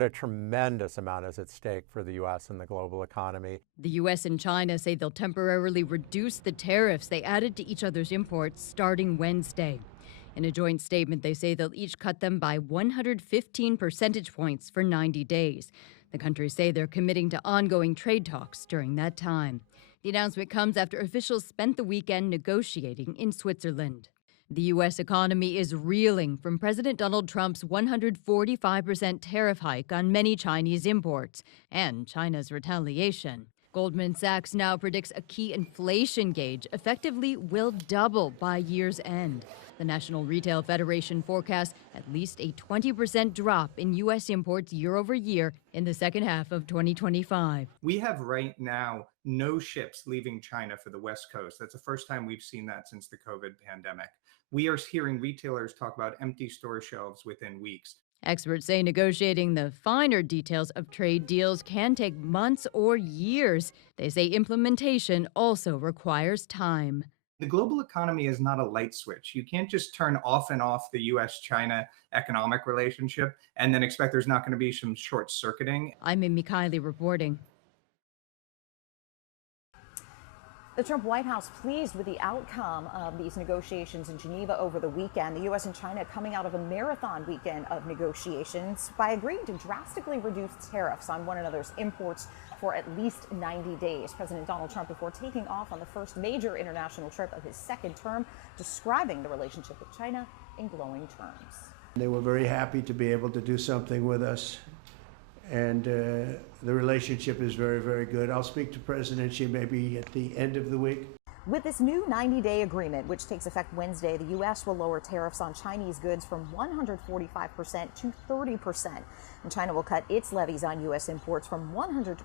A tremendous amount is at stake for the U.S. and the global economy. The U.S. and China say they'll temporarily reduce the tariffs they added to each other's imports starting Wednesday. In a joint statement, they say they'll each cut them by 115 percentage points for 90 days. The countries say they're committing to ongoing trade talks during that time. The announcement comes after officials spent the weekend negotiating in Switzerland. The U.S. economy is reeling from President Donald Trump's 145% tariff hike on many Chinese imports and China's retaliation. Goldman Sachs now predicts a key inflation gauge effectively will double by year's end. The National Retail Federation forecasts at least a 20% drop in U.S. imports year over year in the second half of 2025. We have right now no ships leaving China for the West Coast. That's the first time we've seen that since the COVID pandemic. We are hearing retailers talk about empty store shelves within weeks. Experts say negotiating the finer details of trade deals can take months or years. They say implementation also requires time. The global economy is not a light switch. You can't just turn off and off the US-China economic relationship and then expect there's not going to be some short circuiting. I'm Amy Kiley reporting. The Trump White House pleased with the outcome of these negotiations in Geneva over the weekend. The U.S. and China coming out of a marathon weekend of negotiations by agreeing to drastically reduce tariffs on one another's imports for at least 90 days. President Donald Trump, before taking off on the first major international trip of his second term, describing the relationship with China in glowing terms. They were very happy to be able to do something with us. And the relationship is very, very good. I'll speak to President Xi maybe at the end of the week. With this new 90-day agreement, which takes effect Wednesday, the U.S. will lower tariffs on Chinese goods from 145% to 30%. And China will cut its levies on U.S. imports from 125%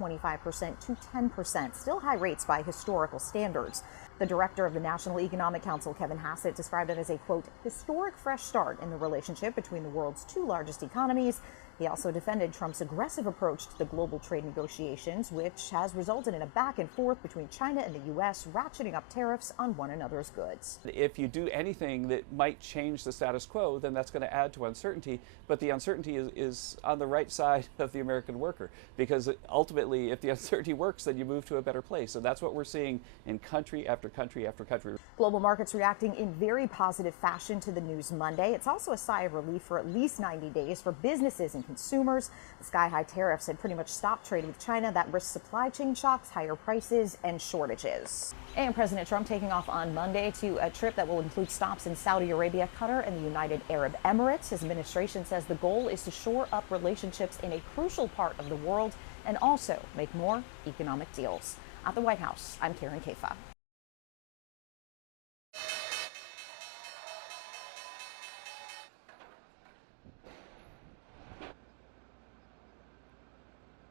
to 10%, still high rates by historical standards. The director of the National Economic Council, Kevin Hassett, described it as a, quote, historic fresh start in the relationship between the world's two largest economies. He also defended Trump's aggressive approach to the global trade negotiations, which has resulted in a back and forth between China and the U.S., ratcheting up tariffs on one another's goods. If you do anything that might change the status quo, then that's going to add to uncertainty. But the uncertainty is on the right side of the American worker, because ultimately, if the uncertainty works, then you move to a better place. And that's what we're seeing in country after country after country. Global markets reacting in very positive fashion to the news Monday. It's also a sigh of relief for at least 90 days for businesses and consumers. The sky-high tariffs had pretty much stopped trade with China. That risks supply chain shocks, higher prices, and shortages. And President Trump taking off on Monday to a trip that will include stops in Saudi Arabia, Qatar, and the United Arab Emirates. His administration says the goal is to shore up relationships in a crucial part of the world and also make more economic deals. At the White House, I'm Karen Kafa.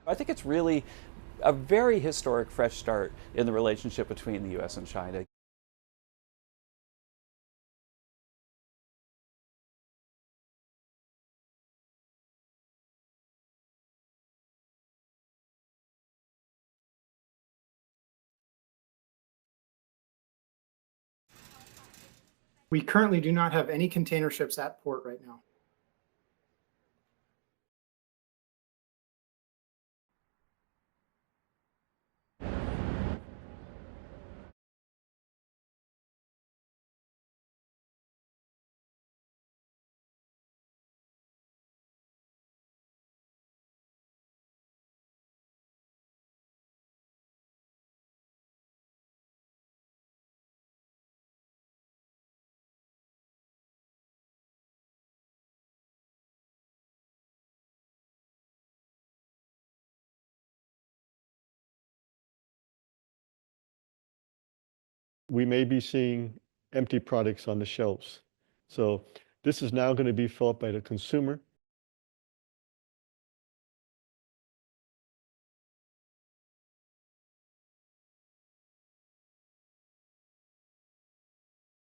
I think it's really a very historic fresh start in the relationship between the U.S. and China. We currently do not have any container ships at port right now. We may be seeing empty products on the shelves. So this is now going to be felt by the consumer.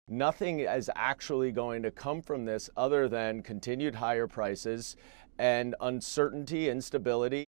Nothing is actually going to come from this other than continued higher prices and uncertainty, instability.